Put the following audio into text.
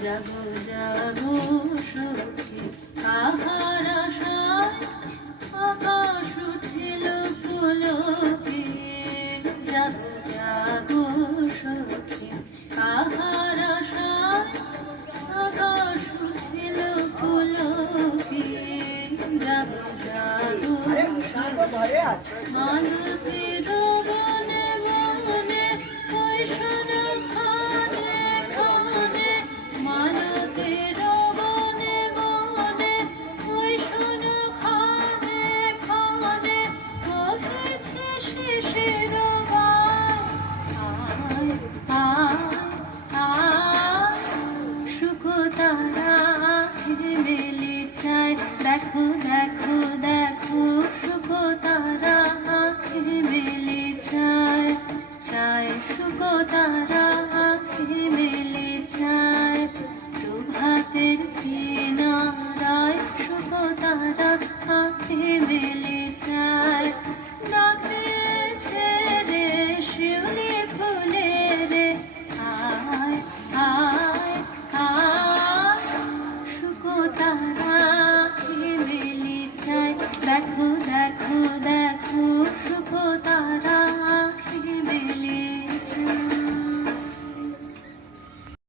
জাগো জাগো সখী কাহার আশায় আকাশ উঠিল পুলকে। জাগো জাগো সখী কাহার আশায় আকাশ উঠিল পুলকে। জাগো জাগো মালতীর বনে বনে ওই শোনো খানে খানে। মালতীর বনে বনে ওই শোনো খানে খানে। বসেছে শিশির গান আয় আয় আয়। শুকতারা হিমেলি চায় দেখো দেখো দেখো।